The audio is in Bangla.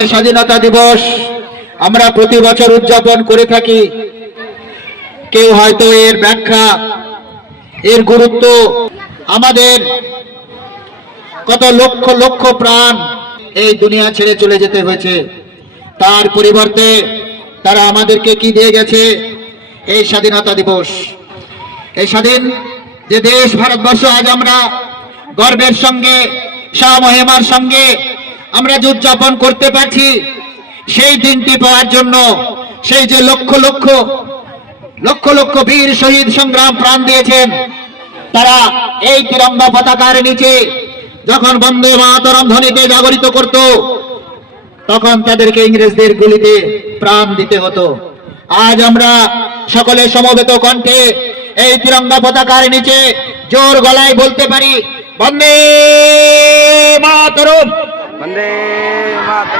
স্বাধীনতা দিবস আমরা প্রতি বছর উদযাপন করে থাকি। কেউ হয়তো এর ব্যাখ্যা, এর গুরুত্ব, আমাদের কত লক্ষ লক্ষ প্রাণ এই দুনিয়া ছেড়ে চলে যেতে হয়েছে, তার পরিবর্তে তারা আমাদেরকে কি দিয়ে গেছে? এই স্বাধীনতা দিবস। এই স্বাধীন যে দেশ ভারতবর্ষ আজ আমরা গর্বের সঙ্গে, সামহিমার সঙ্গে আমরা যে উদযাপন করতে পারছি, সেই দিনটি পাওয়ার জন্য সেই যে লক্ষ লক্ষ লক্ষ লক্ষ বীর শহীদ সংগ্রাম প্রাণ দিয়েছেন, তারা এই তিরঙ্গা পতাকার নিচে যখন বন্দে মাতরম ধ্বনিতে জাগরিত করত, তখন তাদেরকে ইংরেজদের গুলিতে প্রাণ দিতে হতো। আজ আমরা সকলে সমবেত কণ্ঠে এই তিরঙ্গা পতাকার নিচে জোর গলায় বলতে পারি, বন্দে মাতরম, বন্দে